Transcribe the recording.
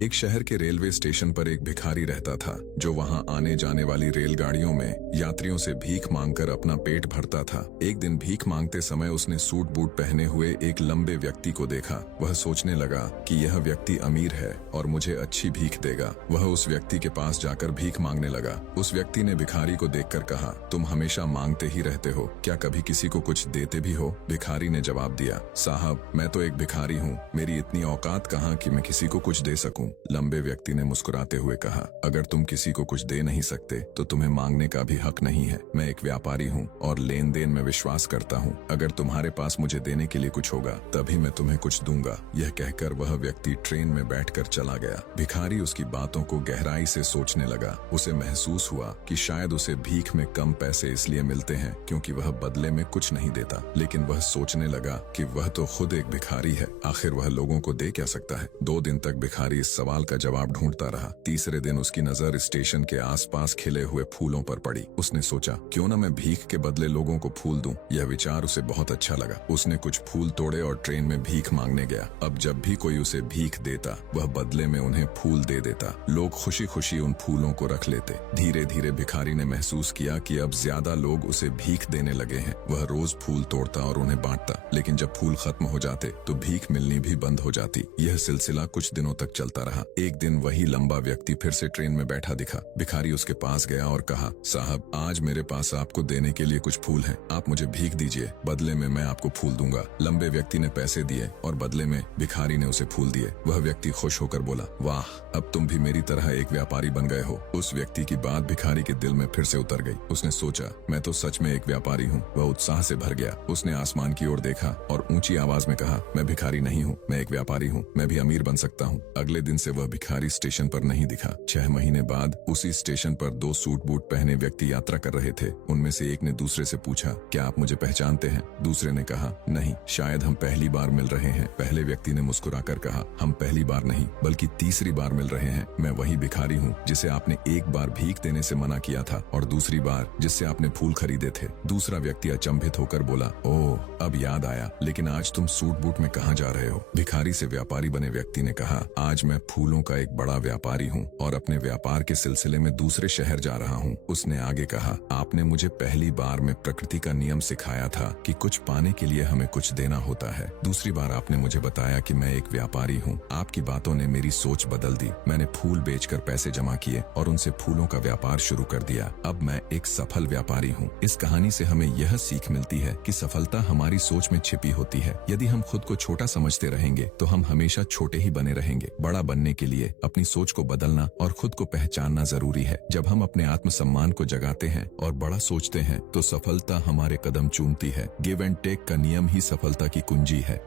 एक शहर के रेलवे स्टेशन पर एक भिखारी रहता था जो वहां आने जाने वाली रेलगाड़ियों में यात्रियों से भीख मांगकर अपना पेट भरता था। एक दिन भीख मांगते समय उसने सूट बूट पहने हुए एक लंबे व्यक्ति को देखा। वह सोचने लगा कि यह व्यक्ति अमीर है और मुझे अच्छी भीख देगा। वह उस व्यक्ति के पास जाकर भीख मांगने लगा। उस व्यक्ति ने भिखारी को देखकर कहा, तुम हमेशा मांगते ही रहते हो, क्या कभी किसी को कुछ देते भी हो? भिखारी ने जवाब दिया, साहब मैं तो एक भिखारी हूँ, मेरी इतनी औकात कहाँ कि मैं किसी को कुछ दे सकूं। लंबे व्यक्ति ने मुस्कुराते हुए कहा, अगर तुम किसी को कुछ दे नहीं सकते तो तुम्हें मांगने का भी हक नहीं है। मैं एक व्यापारी हूँ और लेन देन में विश्वास करता हूँ। अगर तुम्हारे पास मुझे देने के लिए कुछ होगा तभी मैं तुम्हें कुछ दूंगा। यह कहकर वह व्यक्ति ट्रेन में बैठकर चला गया। भिखारी उसकी बातों को गहराई से सोचने लगा। उसे महसूस हुआ कि शायद उसे भीख में कम पैसे इसलिए मिलते हैं क्योंकि वह बदले में कुछ नहीं देता। लेकिन वह सोचने लगा कि वह तो खुद एक भिखारी है, आखिर वह लोगों को दे क्या सकता है। 2 दिन तक भिखारी इस सवाल का जवाब ढूंढता रहा। तीसरे दिन उसकी नजर स्टेशन के आसपास खिले हुए फूलों पर पड़ी। उसने सोचा, क्यों न मैं भीख के बदले लोगों को फूल दूं। यह विचार उसे बहुत अच्छा लगा। उसने कुछ फूल तोड़े और ट्रेन में भीख मांगने गया। अब जब भी कोई उसे भीख देता वह बदले में उन्हें फूल दे देता। लोग खुशी खुशी उन फूलों को रख लेते। धीरे धीरे भिखारी ने महसूस किया कि अब ज्यादा लोग उसे भीख देने लगे हैं। वह रोज फूल तोड़ता और उन्हें बांटता, लेकिन जब फूल खत्म हो जाते तो भीख मिलनी भी बंद हो जाती। यह सिलसिला कुछ दिनों तक चलता रहा। एक दिन वही लंबा व्यक्ति फिर से ट्रेन में बैठा दिखा। भिखारी उसके पास गया और कहा, साहब आज मेरे पास आपको देने के लिए कुछ फूल हैं, आप मुझे भीख दीजिए, बदले में मैं आपको फूल दूंगा। लंबे व्यक्ति ने पैसे दिए और बदले में भिखारी ने उसे फूल दिए। वह व्यक्ति खुश होकर बोला, वाह अब तुम भी मेरी तरह एक व्यापारी बन गए हो। उस व्यक्ति की बात भिखारी के दिल में फिर से उतर गई। उसने सोचा, मैं तो सच में एक व्यापारी हूँ। वह उत्साह से भर गया। उसने आसमान की ओर देखा और ऊंची आवाज में कहा, मैं भिखारी नहीं हूँ, मैं एक व्यापारी हूँ, मैं भी अमीर बन सकता हूँ। अगले दिन से वह भिखारी स्टेशन पर नहीं दिखा। 6 महीने बाद उसी स्टेशन पर 2 सूट बूट पहने व्यक्ति यात्रा कर रहे थे। उनमें से एक ने दूसरे से पूछा, क्या आप मुझे पहचानते हैं? दूसरे ने कहा, नहीं, शायद हम पहली बार मिल रहे हैं। पहले व्यक्ति ने मुस्कुराकर कहा, हम पहली बार नहीं बल्कि तीसरी बार मिल रहे हैं। मैं वही भिखारी हूँ जिसे आपने एक बार भीख देने से मना किया था और दूसरी बार जिससे आपने फूल खरीदे थे। दूसरा व्यक्ति अचंभित होकर बोला, ओह अब याद आया, लेकिन आज तुम सूट बूट में कहाँ जा रहे हो? भिखारी से व्यापारी बने व्यक्ति ने कहा, आज मैं फूलों का एक बड़ा व्यापारी हूँ और अपने व्यापार के सिलसिले में दूसरे शहर जा रहा हूँ। उसने आगे कहा, आपने मुझे पहली बार में प्रकृति का नियम सिखाया था कि कुछ पाने के लिए हमें कुछ देना होता है। दूसरी बार आपने मुझे बताया कि मैं एक व्यापारी हूँ। आपकी बातों ने मेरी सोच बदल दी। मैंने फूल बेचकर पैसे जमा किए और उनसे फूलों का व्यापार शुरू कर दिया। अब मैं एक सफल व्यापारी हूँ। इस कहानी से हमें यह सीख मिलती है कि सफलता हमारी सोच में छिपी होती है। यदि हम खुद को छोटा समझते रहेंगे तो हम हमेशा छोटे ही बने रहेंगे। बड़ा बनने के लिए अपनी सोच को बदलना और खुद को पहचानना जरूरी है। जब हम अपने आत्मसम्मान को जगाते हैं और बड़ा सोचते हैं तो सफलता हमारे कदम चूमती है। गिव एंड टेक का नियम ही सफलता की कुंजी है।